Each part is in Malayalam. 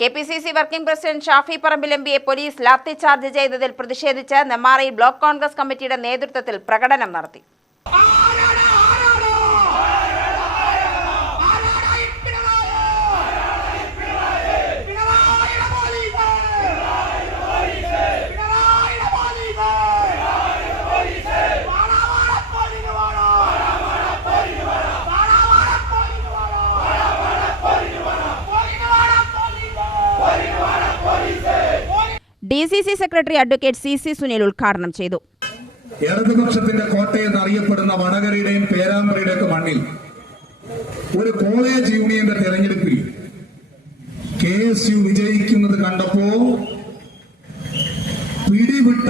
K P C C working president Shafi Parambil M പിയെ പോലീസ് ലാത്തിചാർജ് ചെയ്തതിൽ പ്രതിഷേധിച്ച് നെമ്മാറയിൽ ബ്ലോക്ക് കോൺഗ്രസ് കമ്മിറ്റിയുടെ നേതൃത്വത്തിൽ പ്രകടനം നടത്തി. D C C secretary advocate C C Sunil ഉദ്ഘാടനം ചെയ്തു. ഇടതുപക്ഷത്തിന്റെ കോട്ടയെന്ന് അറിയപ്പെടുന്ന വടകരയുടെയും പേരാമ്പ്രയുടെയും ഒക്കെ മണ്ണിൽ ഒരു കോളേജ് യൂണിയന്റെ തെരഞ്ഞെടുപ്പിൽ കെ എസ് യു വിജയിക്കുന്നത് കണ്ടപ്പോ പിടിവിട്ട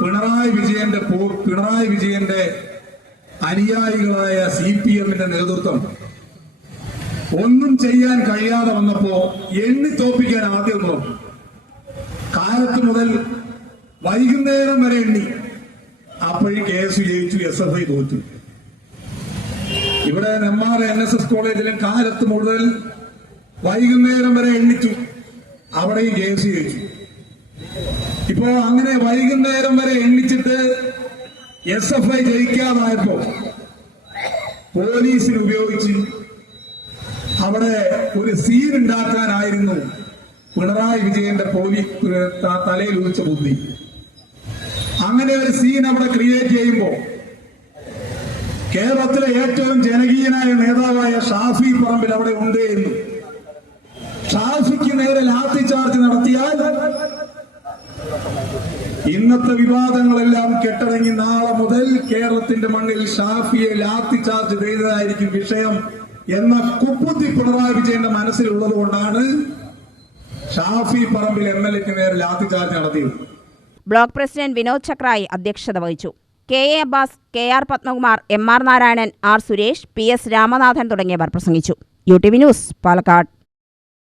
പിണറായി വിജയന്റെ പിണറായി വിജയന്റെ അനുയായികളായ സി പി എമ്മിന്റെ നേതൃത്വം ഒന്നും ചെയ്യാൻ കഴിയാതെ വന്നപ്പോ എണ്ണി തോപ്പിക്കാൻ ആദ്യം നോക്കും. കാലത്ത് മുതൽ വൈകുന്നേരം വരെ എണ്ണി. അപ്പോഴും കെ എസ് ജയിച്ചു എസ് എഫ് ഐ തോറ്റു. ഇവിടെ നെമ്മാറ എൻ എസ് എസ് കോളേജിലും കാലത്ത് മുതൽ വൈകുന്നേരം വരെ എണ്ണിച്ചു. അവിടെയും കെ എസ് ജയിച്ചു. ഇപ്പോ അങ്ങനെ വൈകുന്നേരം വരെ എണ്ണിച്ചിട്ട് എസ് എഫ് ഐ ജയിക്കാതായപ്പോ പോലീസിന് ഉപയോഗിച്ച് അവിടെ ഒരു സീൻ ഉണ്ടാക്കാനായിരുന്നു പിണറായി വിജയന്റെ പോലി തലയിൽ ഉദിച്ച ബുദ്ധി. അങ്ങനെ ഒരു സീൻ അവിടെ ക്രിയേറ്റ് ചെയ്യുമ്പോൾ കേരളത്തിലെ ഏറ്റവും ജനകീയനായ നേതാവായ ഷാഫി പറമ്പിൽ അവിടെ ഉണ്ട് എന്ന്. ഷാഫിക്ക് നേരെ ലാത്തി ചാർജ് നടത്തിയാൽ ഇന്നത്തെ വിവാദങ്ങളെല്ലാം കെട്ടടങ്ങി നാളെ മുതൽ കേരളത്തിന്റെ മണ്ണിൽ ഷാഫിയെ ലാത്തി ചാർജ് ചെയ്തതായിരിക്കും വിഷയം എന്ന കുപ്പുത്തി പിണറായി വിജയന്റെ മനസ്സിലുള്ളത് കൊണ്ടാണ് ഷാഫി പറമ്പിൽ എം എൽ എക്ക് നേരെ ലാത്തി ചാർജ് നടത്തിയത്. ബ്ലോക്ക് പ്രസിഡന്റ് വിനോദ് ചക്രായി അധ്യക്ഷത വഹിച്ചു. K A Abbas K R Padmakumar M R Narayanan R Suresh P S Ramanathan തുടങ്ങിയവർ പ്രസംഗിച്ചു. U T V news Palakkad.